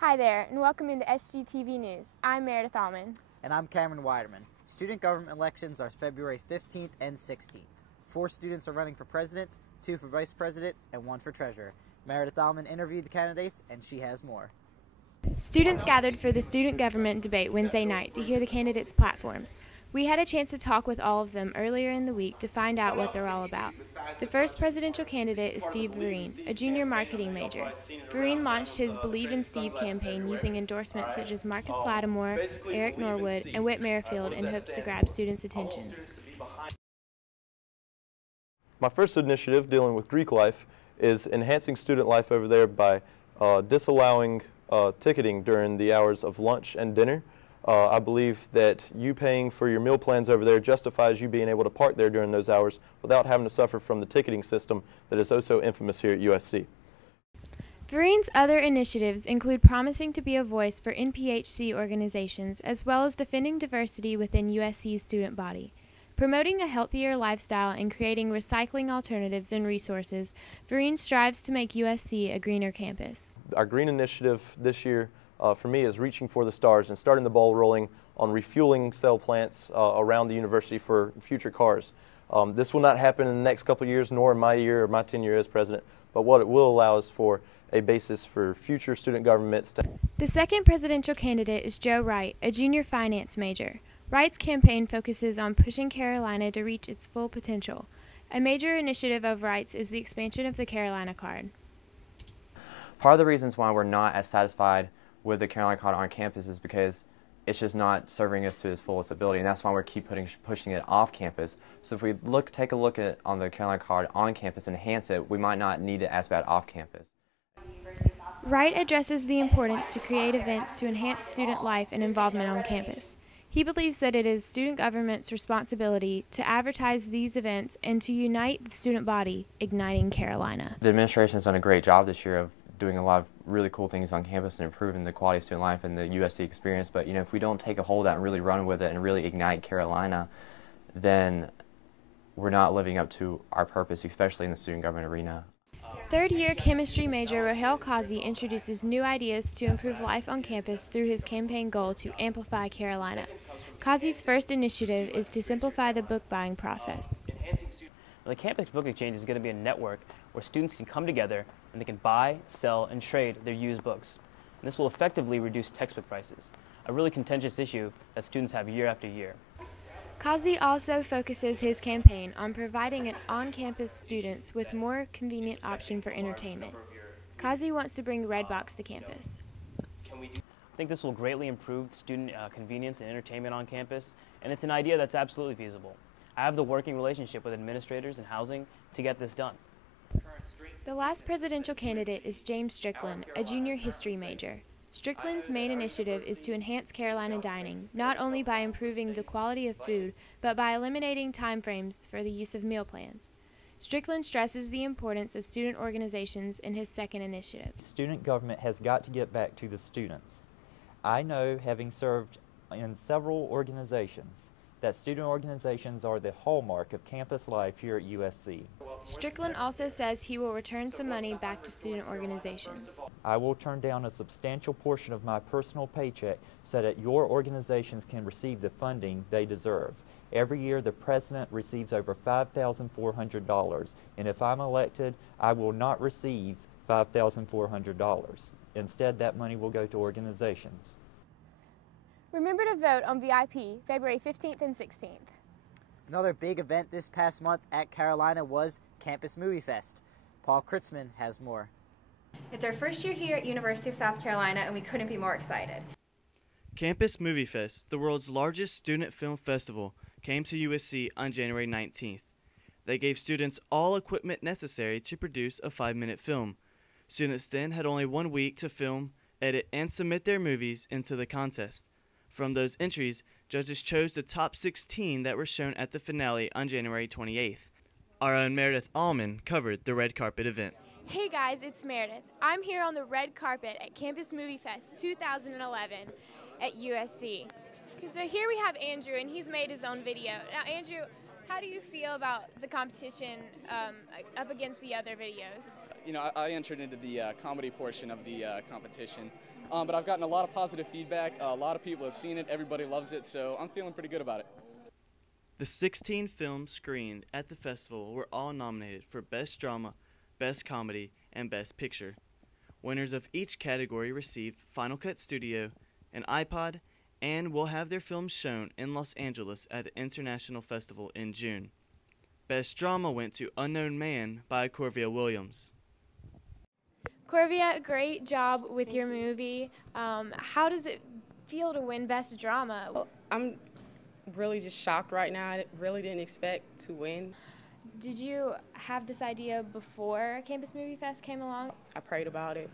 Hi there, and welcome into SGTV News. I'm Meredith Allman. And I'm Cameron Weiderman. Student government elections are February 15th and 16th. 4 students are running for president, 2 for vice president, and 1 for treasurer. Meredith Allman interviewed the candidates, and she has more. Students gathered for the student government debate Wednesday night to hear the candidates' platforms. We had a chance to talk with all of them earlier in the week to find out what they're all about. The first presidential candidate is Steve Vereen, a junior marketing major. Vereen launched his Believe in Steve campaign using endorsements such as Marcus Lattimore, Eric Norwood, and Whit Merrifield in hopes to grab students' attention. My first initiative dealing with Greek life is enhancing student life over there by disallowing ticketing during the hours of lunch and dinner. I believe that you paying for your meal plans over there justifies you being able to park there during those hours without having to suffer from the ticketing system that is oh so infamous here at USC. Vereen's other initiatives include promising to be a voice for NPHC organizations as well as defending diversity within USC's student body. Promoting a healthier lifestyle and creating recycling alternatives and resources, Vereen strives to make USC a greener campus. Our green initiative this year for me is reaching for the stars and starting the ball rolling on refueling cell plants around the university for future cars. This will not happen in the next couple of years, nor in my year or my tenure as president, but what it will allow is for a basis for future student governments. The second presidential candidate is Joe Wright, a junior finance major. Wright's campaign focuses on pushing Carolina to reach its full potential. A major initiative of Wright's is the expansion of the Carolina Card. Part of the reasons why we're not as satisfied with the Carolina Card on campus is because it's just not serving us to its fullest ability, and that's why we keep pushing it off campus. So if we take a look at on the Carolina Card on campus and enhance it, we might not need it as bad off campus. Wright addresses the importance to create events to enhance student life and involvement on campus. He believes that it is student government's responsibility to advertise these events and to unite the student body, igniting Carolina. The administration has done a great job this year of doing a lot of really cool things on campus and improving the quality of student life and the USC experience, but if we don't take a hold of that and really run with it and really ignite Carolina, then we're not living up to our purpose, especially in the student government arena. Third-year chemistry major Rahel Kazi introduces new ideas to improve life on campus through his campaign goal to amplify Carolina. Kazi's first initiative is to simplify the book buying process. The Campus Book Exchange is going to be a network where students can come together and they can buy, sell, and trade their used books. And this will effectively reduce textbook prices, a really contentious issue that students have year after year. Kazi also focuses his campaign on providing on-campus students with more convenient option for entertainment. Kazi wants to bring Redbox to campus. I think this will greatly improve student convenience and entertainment on campus, and it's an idea that's absolutely feasible. I have the working relationship with administrators and housing to get this done. The last presidential candidate is James Strickland, a junior history major. Strickland's main initiative is to enhance Carolina dining, not only by improving the quality of food, but by eliminating time frames for the use of meal plans. Strickland stresses the importance of student organizations in his second initiative. Student government has got to get back to the students. I know, having served in several organizations, that student organizations are the hallmark of campus life here at USC. Strickland also says he will return some money back to student organizations. I will turn down a substantial portion of my personal paycheck so that your organizations can receive the funding they deserve. Every year the president receives over $5,400, and if I'm elected, I will not receive $5,400. Instead, that money will go to organizations. Remember to vote on VIP February 15th and 16th. Another big event this past month at Carolina was Campus Moviefest. Paul Kritzman has more. It's our first year here at University of South Carolina, and we couldn't be more excited. Campus Moviefest, the world's largest student film festival, came to USC on January 19th. They gave students all equipment necessary to produce a 5-minute film. Students then had only 1 week to film, edit, and submit their movies into the contest. From those entries, judges chose the top 16 that were shown at the finale on January 28th. Our own Meredith Allman covered the red carpet event. Hey guys, it's Meredith. I'm here on the red carpet at Campus Moviefest 2011 at USC. So here we have Andrew, and he's made his own video. Now Andrew, how do you feel about the competition up against the other videos? I entered into the comedy portion of the competition. but I've gotten a lot of positive feedback. A lot of people have seen it. Everybody loves it, so I'm feeling pretty good about it. The 16 films screened at the festival were all nominated for Best Drama, Best Comedy, and Best Picture. Winners of each category received Final Cut Studio, an iPod, and will have their films shown in Los Angeles at the International Festival in June. Best Drama went to Unknown Man by Corvia Williams. Corvia, great job with your movie. How does it feel to win Best Drama? I'm really just shocked right now. I really didn't expect to win. Did you have this idea before Campus Movie Fest came along? I prayed about it,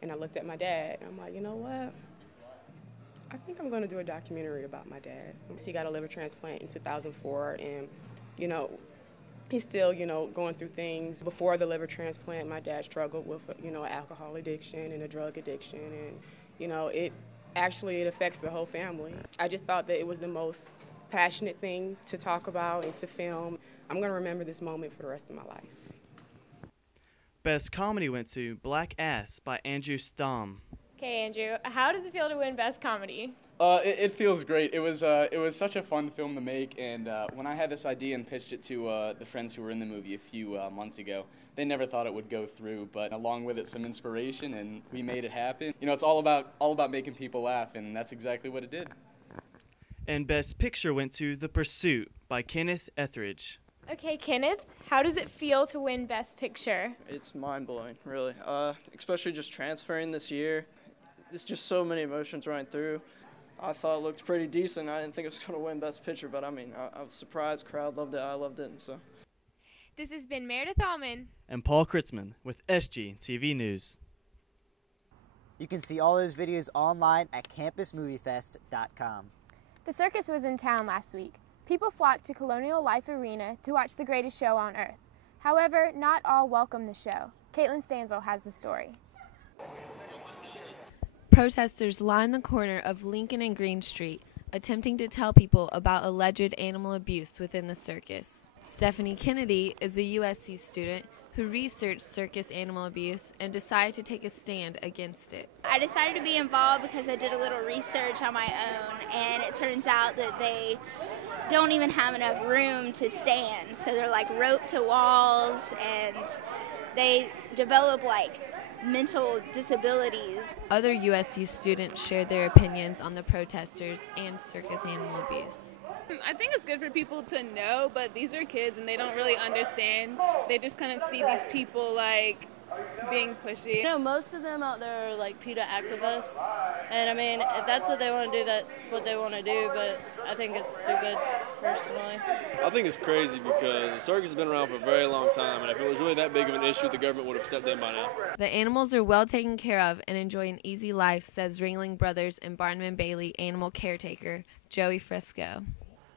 and I looked at my dad, and I'm like, you know what? I think I'm going to do a documentary about my dad. He got a liver transplant in 2004, and, you know, he's still, you know, going through things. Before the liver transplant, my dad struggled with, you know, alcohol addiction and a drug addiction, and, you know, it affects the whole family. I just thought that it was the most passionate thing to talk about and to film. I'm going to remember this moment for the rest of my life. Best Comedy went to Black Ass by Andrew Stamm. Okay, Andrew, how does it feel to win Best Comedy? It feels great. It was such a fun film to make, and when I had this idea and pitched it to the friends who were in the movie a few months ago, they never thought it would go through. But along with it, some inspiration, and we made it happen. You know, it's all about making people laugh, and that's exactly what it did. And Best Picture went to The Pursuit by Kenneth Etheridge. Okay, Kenneth, how does it feel to win Best Picture? It's mind-blowing, really, especially just transferring this year. There's just so many emotions running through. I thought it looked pretty decent. I didn't think it was going to win Best Picture, but I mean, I was surprised. Crowd loved it. I loved it. And so. This has been Meredith Allman and Paul Kritzman with SGTV News. You can see all those videos online at campusmoviefest.com. The circus was in town last week. People flocked to Colonial Life Arena to watch the greatest show on earth. However, not all welcomed the show. Caitlin Stanzel has the story. Protesters lined the corner of Lincoln and Green Street, attempting to tell people about alleged animal abuse within the circus. Stephanie Kennedy is a USC student who researched circus animal abuse and decided to take a stand against it. I decided to be involved because I did a little research on my own, and it turns out that they don't even have enough room to stand. So they're like roped to walls, and they develop like mental disabilities. Other USC students shared their opinions on the protesters and circus animal abuse. I think it's good for people to know, but these are kids and they don't really understand. They just kind of see these people like being pushy. You know, most of them out there are like PETA activists, and I mean, if that's what they want to do, that's what they want to do, but I think it's stupid, personally. I think it's crazy because the circus has been around for a very long time, and if it was really that big of an issue, the government would have stepped in by now. The animals are well taken care of and enjoy an easy life, says Ringling Brothers and Barnum & Bailey animal caretaker Joey Frisco.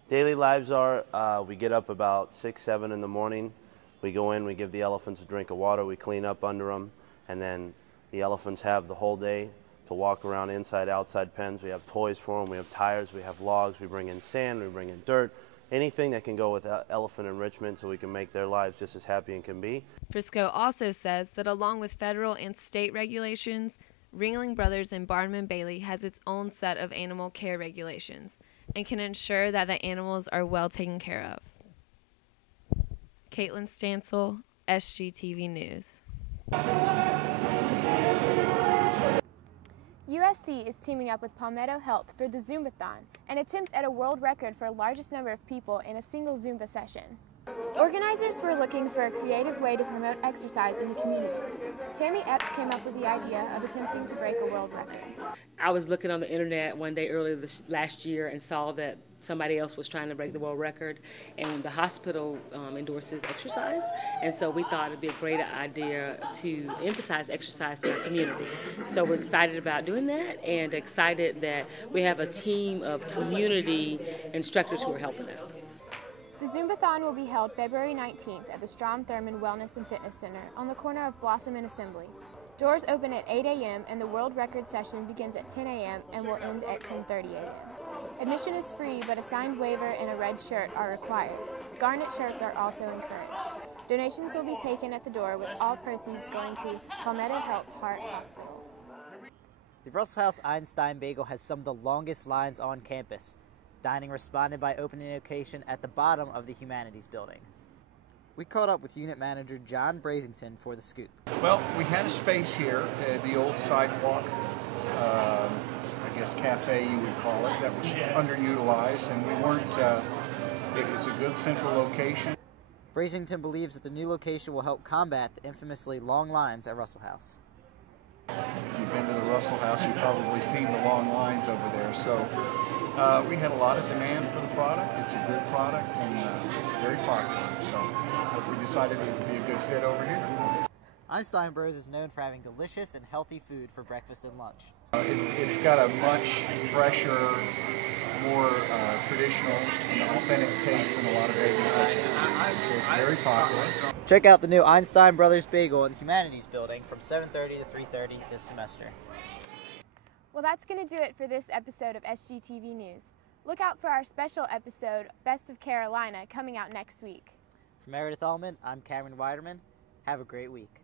Daily lives are, we get up about 6, 7 in the morning. We go in, we give the elephants a drink of water, we clean up under them, and then the elephants have the whole day to walk around inside, outside pens. We have toys for them, we have tires, we have logs, we bring in sand, we bring in dirt, anything that can go with elephant enrichment so we can make their lives just as happy and can be. Frisco also says that along with federal and state regulations, Ringling Brothers and Barnum & Bailey has its own set of animal care regulations and can ensure that the animals are well taken care of. Caitlin Stansel, SGTV News. USC is teaming up with Palmetto Health for the Zumbathon, an attempt at a world record for largest number of people in a single Zumba session. Organizers were looking for a creative way to promote exercise in the community. Tammy Epps came up with the idea of attempting to break a world record. I was looking on the internet one day earlier last year and saw that somebody else was trying to break the world record, and the hospital endorses exercise, and so we thought it'd be a great idea to emphasize exercise in our community. So we're excited about doing that, and excited that we have a team of community instructors who are helping us. The Zumbathon will be held February 19th at the Strom Thurmond Wellness and Fitness Center on the corner of Blossom and Assembly. Doors open at 8 a.m. and the world record session begins at 10 a.m. and will end at 10:30 a.m. Admission is free, but a signed waiver and a red shirt are required. Garnet shirts are also encouraged. Donations will be taken at the door, with all proceeds going to Palmetto Health Heart Hospital. The Russell House Einstein Bagel has some of the longest lines on campus. Dining responded by opening a location at the bottom of the Humanities building. We caught up with Unit Manager John Brasington for the scoop. Well, we had a space here, the old sidewalk, I guess cafe you would call it, that was underutilized, and we weren't, it's a good central location. Brasington believes that the new location will help combat the infamously long lines at Russell House. If you've been to the Russell House, you've probably seen the long lines over there. So we had a lot of demand for the product. It's a good product and very popular. So we decided it would be a good fit over here. Einstein Bros is known for having delicious and healthy food for breakfast and lunch. It's got a much fresher, more traditional and authentic taste than a lot of bagels that you can. So it's very popular. Check out the new Einstein Brothers Bagel in the Humanities building from 7:30 to 3:30 this semester. Well, that's going to do it for this episode of SGTV News. Look out for our special episode, Best of Carolina, coming out next week. From Meredith Allman, I'm Cameron Weiderman. Have a great week.